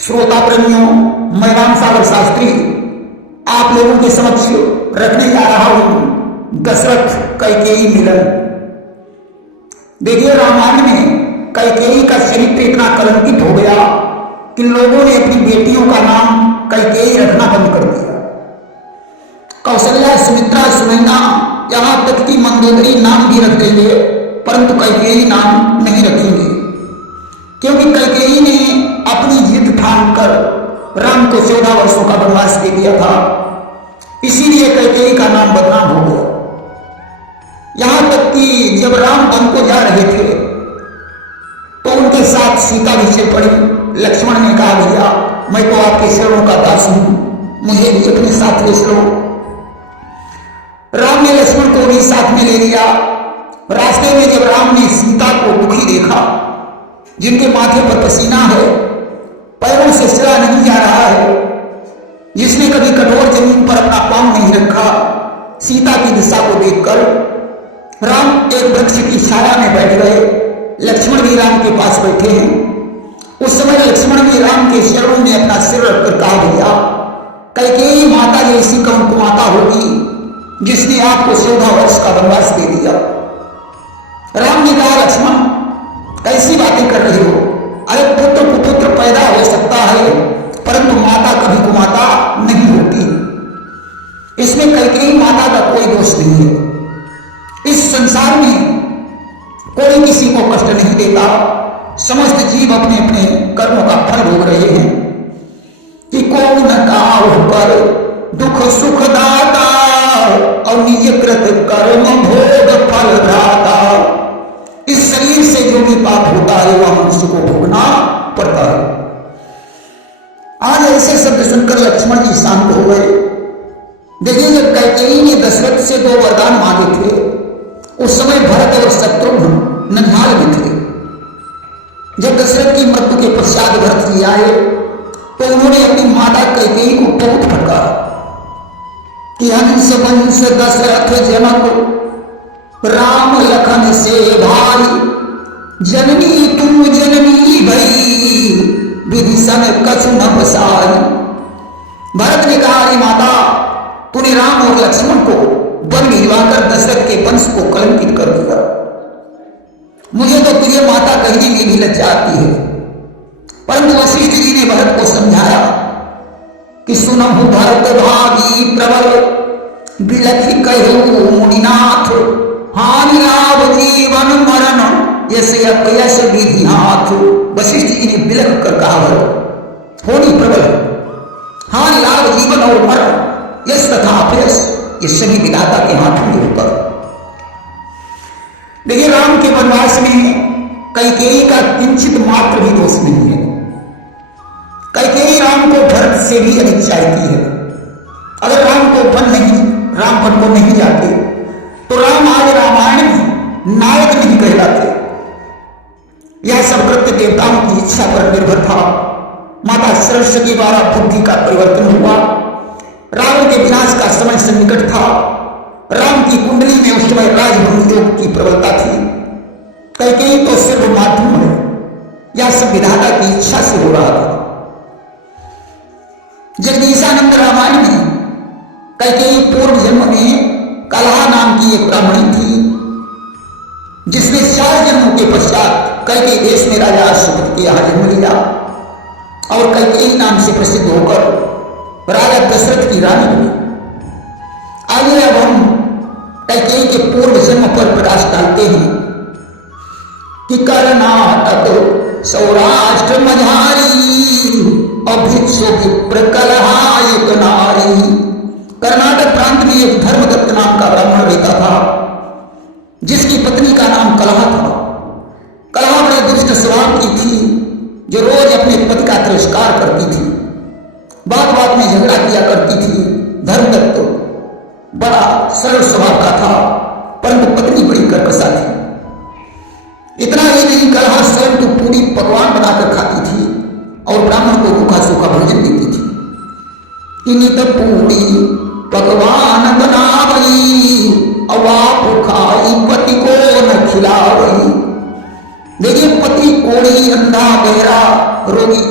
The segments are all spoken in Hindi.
श्रोता प्रेमियों, मैं राम सागर शास्त्री आप लोगों के समक्ष रखने जा रहा हूं दशरथ कैकेयी मिलन। देखिए, रामायण में कैकेयी का चरित्र इतना कलंकित हो गया कि लोगों ने अपनी बेटियों का नाम कैकेयी रखना बंद कर दिया। कौशल्या, सुमित्रा, सुनैना, यहां तक कि मंदोदरी नाम भी रख देंगे, परंतु कैकेयी नाम नहीं रखेंगे, क्योंकि कैकेयी ने अपनी जिद ठान कर राम को 14 वर्षों का वनवास दे दिया था। इसीलिए कैकेयी का नाम बदनाम हो गया। यहां तक कि जब राम वन को जा रहे थे तो उनके साथ सीता भी चल पड़ी। लक्ष्मण ने कहा, भैया मैं तो आपके शरणों का दास हूं, मुझे भी अपने साथ ले चलो। राम ने लक्ष्मण को भी साथ में ले लिया। रास्ते में जब राम ने सीता को दुखी देखा, जिनके माथे पर पसीना है, पैरों से चला नहीं जा रहा है, जिसने कभी कठोर जमीन पर अपना पांव नहीं रखा, सीता की दिशा को देखकर राम एक वृक्ष की छाया में बैठ गए। लक्ष्मण भी राम के पास बैठे हैं। उस समय लक्ष्मण भी राम के चरणों में अपना सिर रखकर कहा, भैया कैकेयी माता जैसी कौन कुमाता होगी जिसने आपको 14 वर्ष का वनवास दे दिया। राम ने कहा, लक्ष्मण कैसी बातें कर रहे हो? अरे पुत्र कुपुत्र पैदा हो सकता है, परंतु माता कभी कुमाता नहीं होती। इसमें कैकेयी माता का कोई दोष नहीं है। इस संसार में कोई किसी को कष्ट नहीं देता। समस्त जीव अपने अपने कर्मों का फल भोग रहे हैं। कि कौन काव पर दुख सुख दाता और निज कृत कर्म भोग फल दाता। इस शरीर से जो भी पाप होता है वह मनुष्य को भोगना पड़ता है। आज ऐसे शब्द सुनकर लक्ष्मण जी शांत हो गए। देखिए, जब कैकेयी ने दशरथ से 2 वरदान मांगे थे, उस समय भरत और शत्रुघ्न नन्हाल में थे। जब दशरथ की मृत्यु के पश्चात भरत जी आए तो उन्होंने अपनी माता कैकेयी को बहुत फटकारा कि हंस वंश दशरथ जनक राम लखन से भाई, जननी तुम जननी भई विभीषण कछु न बसाई। भरत ने कहा, अरे माता, तूने राम और लक्ष्मण को वन भिजवाकर दशरथ के वंश को कलंकित कर दिया। मुझे तो प्रिय माता कहने में भी लज्जा आती है। परंतु वशिष्ठ जी ने भरत को समझाया कि सुनहु भरत भागी प्रबल बिलखि कहु मुनिनाथ, हानि लाभ जीवन मरण यसे अपयश विधि हाथ। वशिष्ठ जी ने बिलख कर कहा, भरत होनी प्रबल, हानि लाभ जीवन और मरण, यश तथा अपयश ये सभी विधाता के हाथों में होता। देखिए, राम के वनवास में कैकेयी का किंचित मात्र भी दोष नहीं है। कैकेयी राम को भरत से भी अधिक चाहती है। अगर राम को राम वन को नहीं जाते तो राम आज रामायण में नायक नहीं कहलाते। यह सब कृत्य देवताओं की इच्छा पर निर्भर था। माता सरस्वती के द्वारा बुद्धि का परिवर्तन हुआ। रावण के विनाश का समय सन्निकट था। राम की कुंडली में उस समय राजभोग योग की प्रबलता थी। कैकेयी तो सिर्फ माध्यम है। यह सब विधाता की इच्छा से हो रहा था। जगदीशानंद रामायण में कैकेयी पूर्व जन्म में कलहा नाम की एक ब्राह्मणी थी, जिसने 4 जन्मों के पश्चात कैकेयी देश में राजा सुकृत के यहां जन्म लिया और कैकेयी नाम से प्रसिद्ध होकर राजा दशरथ की रानी हुई। आइए अब हम कैकेयी के पूर्व जन्म पर प्रकाश डालते हैं कि कर्नाटक सौराष्ट्र मझारी अभिक्षु विप्र कलहायक नारी। कर्नाटक प्रांत में एक धर्मदत्त नाम का ब्राह्मण रहता था, जिसकी पत्नी का नाम कलहा था। कलहा बड़े दुष्ट स्वभाव की थी, जो रोज अपने पति का तिरस्कार करती थी, बात बात में झगड़ा किया करती थी। धर्मदत्त बड़ा सरल स्वभाव का था, परंतु पत्नी बड़ी कर्कशा थी। इतना ही नहीं, कलहा स्वयं तो पूरी पकवान बनाकर खाती थी और ब्राह्मण को रूखा सूखा भोजन देती थी। नित पूरी पकवान बनावई अवाप खाई पति को न खिलावई। देखिए, पति कोड़ी, अंधा, बहरा, रोगी,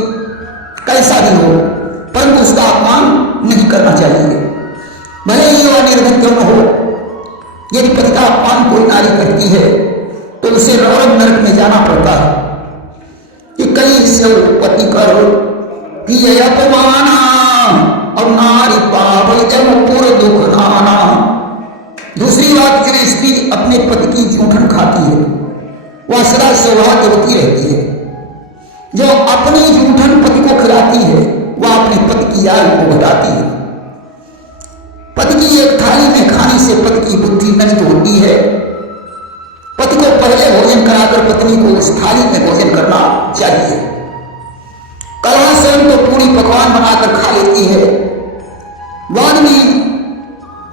कैसे ही हो, परंतु उसका अपमान नहीं करना चाहिए, भले ही वह निर्धन क्यों न हो। यदि पति का अपमान कोई नारी करती है तो उसे नरक नरक में जाना पड़ता है कि कई से पति कर कि अपमाना और नारी पावल पूरे दुख नाना। दूसरी बात, यदि स्त्री अपने पति की जूठन खाती है वह सदा सौभाग्यवती रहती है। जो अपनी जूठन पति को खिलाती है वह अपने पति की आयु को बढ़ाती है। पति की एक थाली में खाने से पति की बुद्धि नष्ट होती है। पति को पहले भोजन कराकर पत्नी को उस थाली में भोजन करना चाहिए। कलहा स्वयं तो पूरी पकवान बनाकर खा लेती है, बाद में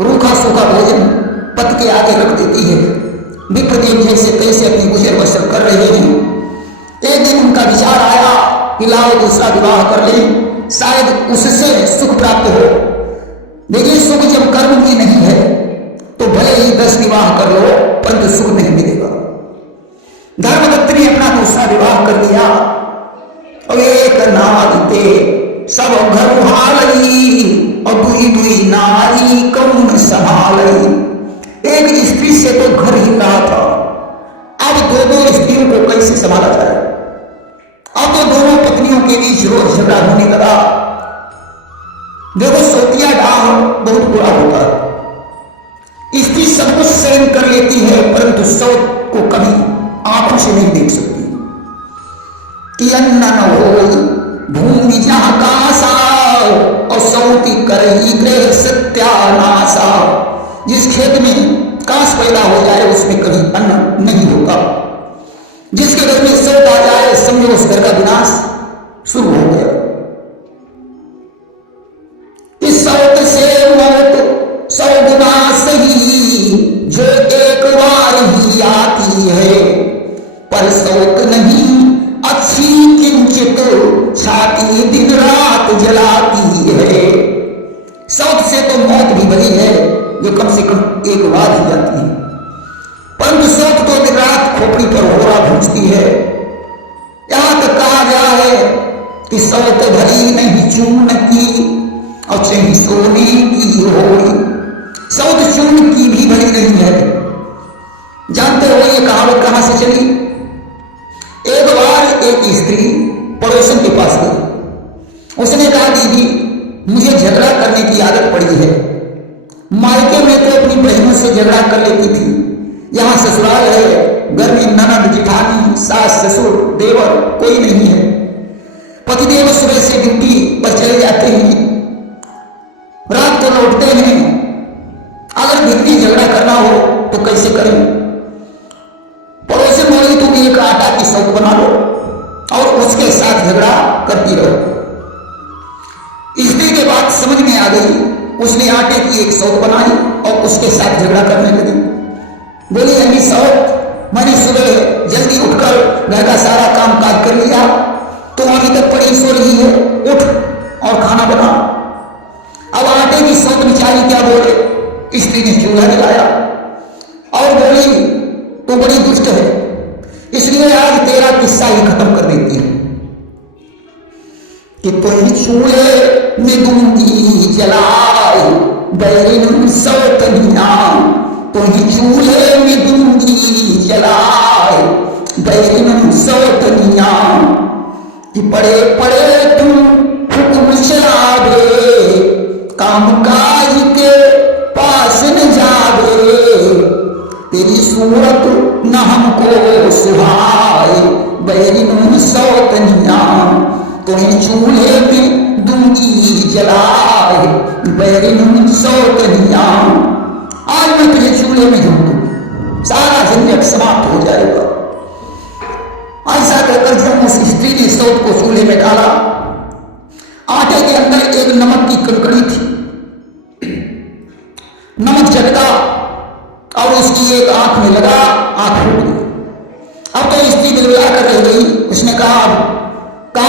रूखा सूखा भोजन पति के आगे रख देती है। विप्रदेव जैसे कैसे अपनी गुजर बसर कर रहे हैं। एक दिन उनका विचार आया कि लाओ दूसरा विवाह कर ले, शायद उससे सुख प्राप्त हो। देखिए, सुख जब कर्म में नहीं है तो भले ही 10 विवाह कर लो परंतु सुख नहीं मिलेगा। धर्मदत्त ने अपना दूसरा विवाह कर दिया और एक नादते सब घर हालई और दुई दुई नारी कौन संभालई। एक स्त्री से तो घर ही रहा था, अब दो स्त्रियों को कैसे संभाला जाए। अब तो दोनों पत्नियों के बीच रोज झगड़ा होने लगा। देखो, सोतिया डाह बहुत बुरा होता है। स्त्री सब कुछ सहन कर लेती है परंतु सौत को कभी आंखों से नहीं देख सकती। कि अन्न न हो भूमि जहां कासा और सौती करही गृह सत्यानाशा। जिस खेत में कांस पैदा हो जाए उसमें कभी अन्न नहीं होता। जिसके घर में सौत आ जाए समझो उस घर का विनाश शुरू हो गया। इस सौत से मौत 100 गुना सही जो एक बार ही आती है, पर सौत नहीं अच्छी किंचित छाती दिन रात जलाती है। सौत से तो मौत भी बड़ी है जो कम से कम एक बार ही जाती है, परंतु सौत तो दिन रात खोपड़ी पर होरा भूंजती है। यहां तक कहा गया है कि सौत भरी नहीं चून की और चाहे सोने की होई। सौत चून की भी भरी नहीं है। जानते हो ये कहावत कहां से चली? एक बार एक स्त्री पड़ोसन के पास गई। उसने कहा, दीदी मुझे झगड़ा करने की आदत पड़ी है। मायके में तो अपनी बहनों से झगड़ा कर लेती थी, यहां ससुराल है, घर में ननद जिठानी सास ससुर देवर कोई नहीं है। पतिदेव सुबह से ड्यूटी पर चले जाते हैं, रात को लौटते हैं। अगर भिंडी झगड़ा करना हो तो कैसे करें? पड़ोसी बोली तुम एक आटा की सौत बना लो और उसके साथ झगड़ा करती रहो। स्त्री के बात समझ में आ गई, उसने आटे की एक सौत बनाई और उसके साथ झगड़ा करने लगी। बोली, अभी सौत मैंने सुबह जल्दी उठकर घर का सारा काम काज कर लिया, तुम अभी तक पड़ी सो रही है, उठ और खाना बना। अब आटे की सौत बेचारी क्या बोले? स्त्री ने चूल्हा जलाया और बोली, तो बड़ी दुष्ट है, इसलिए आज तेरा किस्सा ही खत्म कर देती है कि तुम चूल्हे में दूंगी जलाए बैरिन सौतनिया। तुम चूल्हे में दूंगी जलाए बैरिन सौतनिया। कि पड़े पड़े तुम हुक्म चलावे काम काज के पास न जावे। तेरी सूरत न हमको सुहाए बैरिन सौतनिया। तुम्हें चूल्हे में दूंगी जलाए बैरिन सौतनिया। आज मैं तुझे चूल्हे में झोंक दूं, सारा झंझट समाप्त हो जाएगा। ऐसा कहकर जब उस स्त्री ने सौत को चूल्हे में डाला, आटे के अंदर एक नमक की कड़कड़ी थी। नमक चटका और उसकी एक आंख में लगा, आंख फूट गई। अब तो स्त्री बिलबिला कर रह गई। उसने कहा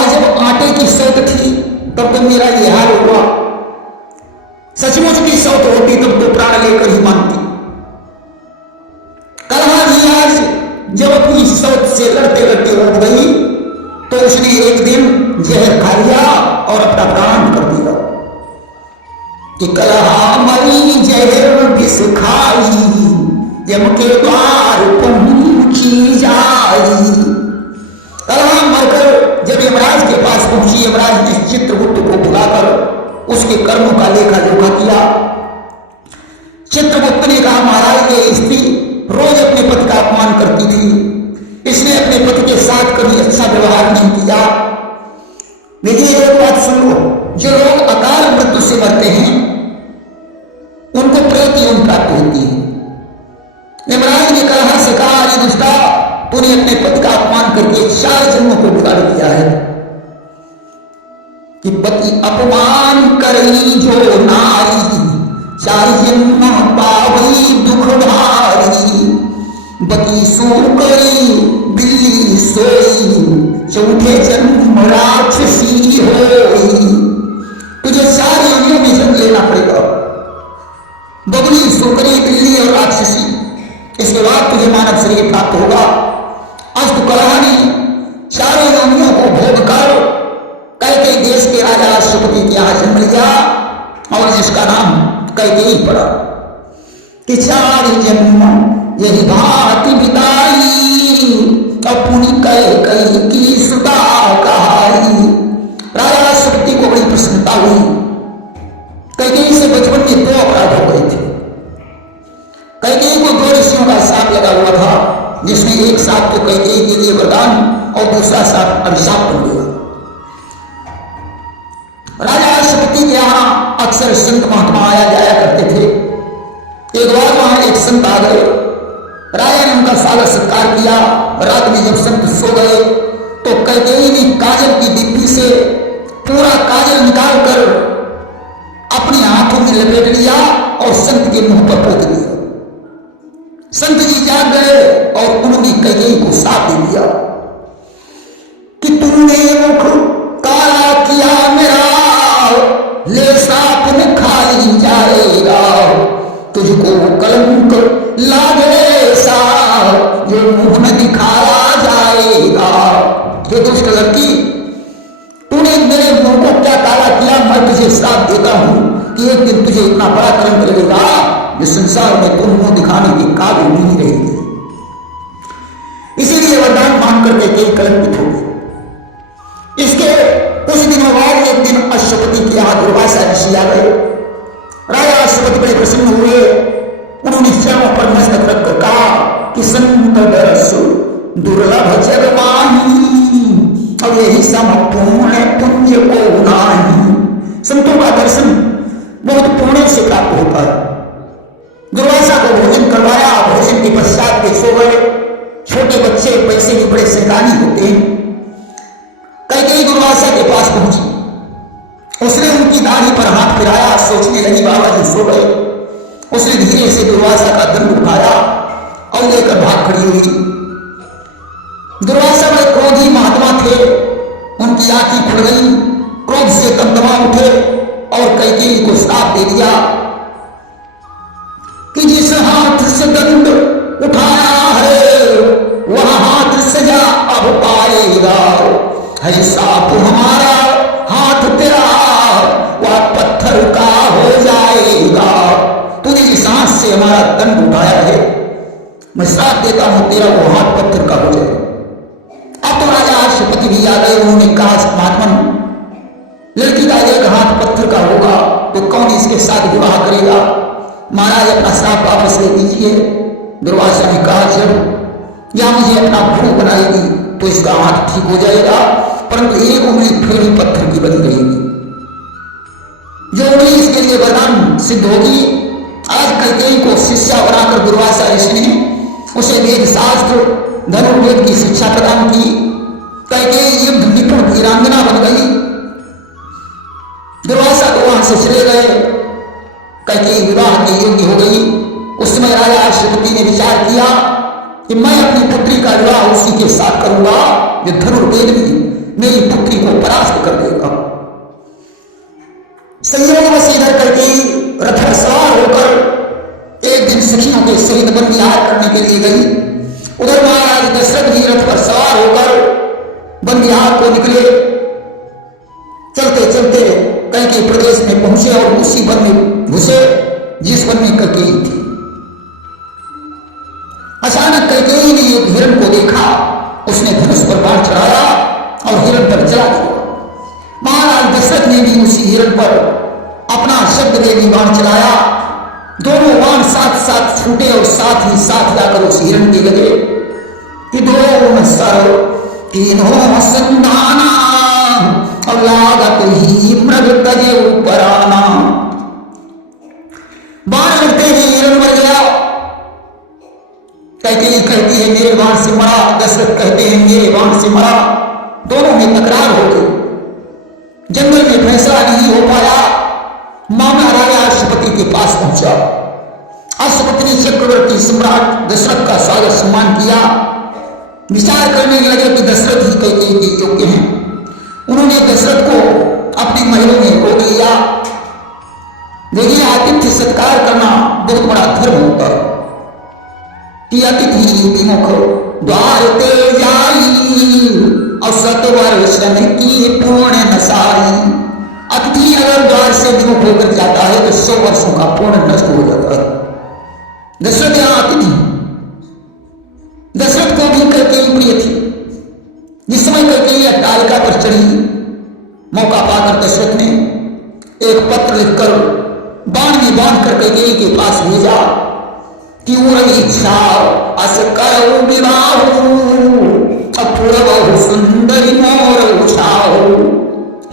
जब आटे की सौत थी तब तो मेरा ये हाल हुआ, सचमुच की सौत होती तब तो प्राण लेकर ही मानती। कलहा जी आज जब अपनी सौत से लड़ते लड़ते उठ गई तो उसने एक दिन जहर खा लिया और कि कलहा मरी जहर विष खाई, यम के द्वार पहुंची जाई। कलहा मरकर जब यमराज के पास पहुंची, यमराज ने चित्रगुप्त को बुलाकर उसके कर्मों का लेखा जोखा किया। चित्रगुप्त ने कहा, महाराज ये स्त्री रोज अपने पति का अपमान करती थी, इसने अपने पति के साथ कभी अच्छा व्यवहार नहीं किया। देखिए एक बात सुन लो, जो लोग अकाल मृत्यु से मरते हैं उनको प्रेत योग प्राप्त होती है। यमराज ने कहा से कहा, अरे दुष्टा, तूने अपने पति का अपमान करके 4 जन्मों को बिगाड़ दिया है कि पति अपमान करई जो नारी, 4 जन्म पावई दुख भारी। बती सो करी बिल्ली सोई, 4ठे जन्म राक्षसी होई। तुझे 4 योनियों में जन्म लेना पड़ेगा, बगुली, सोकरी, बिल्ली और राक्षसी। इसके बाद तुझे मानव शरीर प्राप्त होगा। आज तो कलहानी 4 योनियों को भोग कर कैकेयी देश के राजा अश्वपति के यहाँ जन्म लिया और जिसका नाम कैकेयी पड़ा कि 4 जन्म यही भांति बिताई, अपनी कैकेयी की सुता कहाई। राजा अश्वपति को बड़ी प्रसन्नता हुई। कैकेयी से बचपन में 2 अपराध हो गए थे। कैकेयी को 2 ऋषियों का शाप लगा हुआ था, जिसमें एक शाप तो कैकेयी के लिए वरदान और दूसरा शाप अभिशाप बन गया। राजा अश्वपति के यहाँ अक्सर संत महात्मा आया जाया करते थे। एक बार वहां एक संत आ गए, राजा ने उनका स्वागत सत्कार किया। रात में जब संत सो गए तो कैकेयी ने काजल की डिब्बी से पूरा काजल निकालकर अपने हाथों में लपेट लिया और संत के मुंह पर पोत दिया। संत जी जाग गए और उन्होंने कैकेयी को साथ दे दिया कि तुमने मुख काला किया मेरा, ले साप न खाली जाएगा। तुझको कलंक लागे सा, जो मुंह न दिखाया जाएगा। हे दुष्ट लड़की, तूने मेरे मुंह को क्या काला किया? मैं तुझे श्राप देता हूं कि एक दिन तुझे इतना बड़ा कलंक लगेगा जो संसार में तुम मुंह दिखाने के काबिल नहीं रहेगी। इसीलिए वरदान मांग करके कई कलंकित हो गए। इसके कुछ दिनों बाद एक दिन अश्वपति के यहाँ दुर्वासा ऋषि आ गए। राजा अश्वपति बड़े प्रसन्न हुए। उन्होंने चरणों पर मस्तक रखकर कहा कि संत दर्श दुर्लभ जग माही, अब यही समपूर्ण पुण्य को नाही। संतों का दर्शन बहुत पुण्य से प्राप्त होता है। दुर्वासा को भोजन करवाया। भोजन के पश्चात वे सो गए। छोटे बच्चे पैसे भी बड़े शैतानी होते हैं। कैकेयी दुर्वासा के पास पहुंची। उसने उनकी दाढ़ी पर हाथ फिराया, सोचने लगी बाबा जी सो गए। उसने धीरे से दुर्वासा का दंड उठाया और लेकर भाग खड़ी हुई। दुर्वासा बड़े क्रोधी महात्मा थे। उनकी आंखें खुल गई, क्रोध से दमदमा उठे और कैकेयी को श्राप दे दिया कि जिस हाथ से दंड उठाया है वह हाथ सजा अब पाएगा। है साप हमारा, हाथ तेरा वह पत्थर का हो जाएगा। तूने जिस हाथ से हमारा दंड उठाया है, मैं श्राप देता हूं तेरा वो हाथ पत्थर का हो जाएगा। अब तो राजा अश्वपति भी आ गए। उन्होंने कहा, महात्मन, लड़की का एक हाथ पत्थर का होगा तो कौन इसके साथ विवाह करेगा? महाराज अपना श्राप वापस ले दीजिए। दुर्वासा ने कहा, जब या मुझे अपना भूख बनाएगी तो इसका हाथ ठीक हो जाएगा, परंतु एक उंगली फिर भी पत्थर की बनी रहेगी। जो उंगली इसके लिए वरदान सिद्ध होगी। आज कैकेयी को शिष्या बनाकर दुर्वासा ऋषि ने उसे वेद शास्त्र धनुर्वेद की शिक्षा प्रदान की। कैकेयी युद्ध निपुण वीरांगना बन गई। दुर्वासा तो वहां से चले गए। कैकेयी विवाह के योग्य हो गई। उस समय राजा अश्वपति ने विचार किया कि मैं अपनी पुत्री का विवाह उसी के साथ करूंगा जो धनुर्वेद भी मेरी पुत्री को परास्त कर देगा। संयोगवश इधर कैकेयी रथ पर सवार होकर एक दिन सखियों के सहित वन विहार करने के लिए गई। उधर महाराज दशरथ जी रथ पर सवार होकर वन विहार को निकले। चलते चलते कल के प्रदेश में पहुंचे और उसी वन में घुसे जिस वन में कैकेयी थी। अचानक कैकेयी ने एक हिरण को देखा, उसने धनुष पर बाण चढ़ाया और हिरण पर जला दिया। महाराज दशरथ ने भी उसी हिरण पर अपना शब्दवेगी बाण चलाया। दोनों बाण साथ साथ छूटे और साथ ही साथ जाकर उस हिरण के लगे कि दोनों सर तीनों संधाना और लागत ही मृग तजे ऊपर आना। बाण लगते ही हिरण मर गया। कैकेयी कहती है मेरे बाण से मरा, दशरथ कहते हैं मेरे बाण से मरा। दोनों में तकरार हो गई। जंगल में फैसला नहीं हो पाया। मामा राजा अश्वपति के पास पहुंचा। अश्वपति ने चक्रवर्ती सम्राट दशरथ का स्वागत सम्मान किया। विचार करने लगे कि दशरथ ही कैकेयी के योग्य हैं। उन्होंने दशरथ को अपने महलों में रोक लिया। देखिए, आतिथ्य सत्कार करना बहुत बड़ा धर्म होता है कि अतिथि विमुख द्वार ते जाई और सतवर्षन की पूर्ण नसाई। अतिथि अगर द्वार से विमुख होकर जाता है तो 100 वर्षों का पूर्ण नष्ट हो जाता है। दशरथ यहां अतिथि। दशरथ को भी कैकेयी प्रिय थी। जिस समय कैकेयी अट्टालिका पर चढ़ी, मौका पाकर दशरथ ने एक पत्र लिखकर बाण में बांध कर कैकेयी के पास भेजा कि इच्छा अस करो विवाह अपूर्व सुंदरी मोर उछाओ।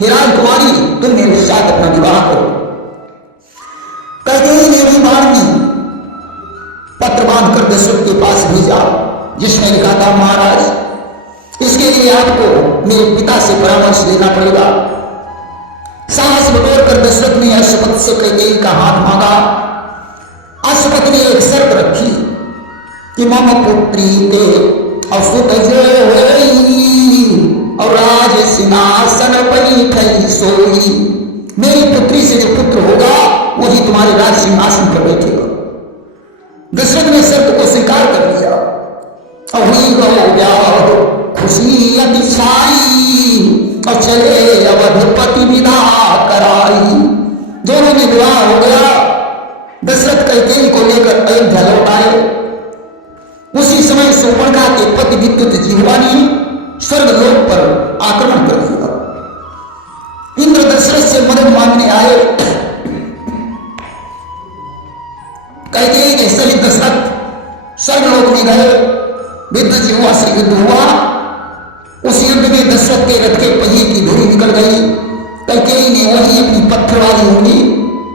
हे राजकुमारी, तुम मेरे साथ अपना विवाह करो। कैकेयी ने भी बाण में पत्र बांधकर दशरथ के पास भेजा, जिसमें लिखा था महाराज, इसके लिए आपको मेरे पिता से परामर्श लेना पड़ेगा। साहस बटोर कर दशरथ ने अश्वपति से कैकेयी का हाथ मांगा। अश्वपति ने एक शर्त रखी कि मम पुत्री के असुत और राज सिंहासन बैठई सोई। मेरी पुत्री से जो पुत्र होगा वही तुम्हारे राज सिंहासन पर बैठेगा। दशरथ ने शर्त को स्वीकार कर लिया और हुई ब्याह खुशी अतिशाई और चले अवधपति विदा कराई। दोनों में विवाह हो गया। दशरथ कैकेयी को लेकर अयोध्या लौट आए। उसी समय शूर्पणखा के पति विद्युत जिह्वा ने स्वर्गलोक पर आक्रमण कर दिया। इंद्र दशरथ से मदद मांगने आए। कैकेयी के सहित दशरथ स्वर्गलोक में गए। विद्युत जिह्वा से युद्ध हुआ। उस युद्ध में दशरथ के रथ के पहिए की धुरी निकल गई। कैकेयी ने वही अपनी पत्थर वाली उंगली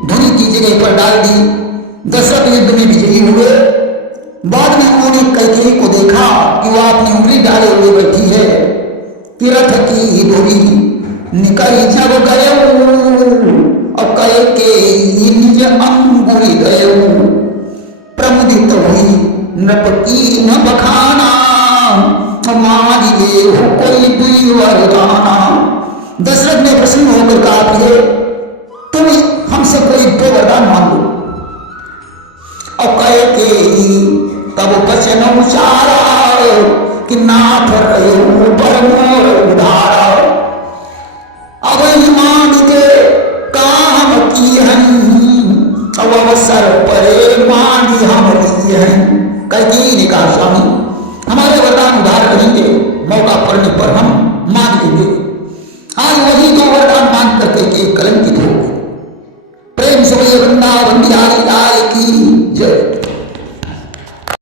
धुरी की जगह पर डाल दी। दशरथ युद्ध में विजयी हुए। बाद में उन्होंने कैकेयी को देखा कि वह अपनी उंगली डाले हुए बैठी है कि रथ की धुरी निकल जब गए और कैकेयी निज अंगुली गए। प्रमुदित हुई नृप की न बखाना मारी ले कोई दुई वरदाना। दशरथ ने प्रसन्न होकर कहा कि तुम हमसे कोई 2 वरदान मांगो। और कैकेयी तब वचन उचारा कि नाथ रहो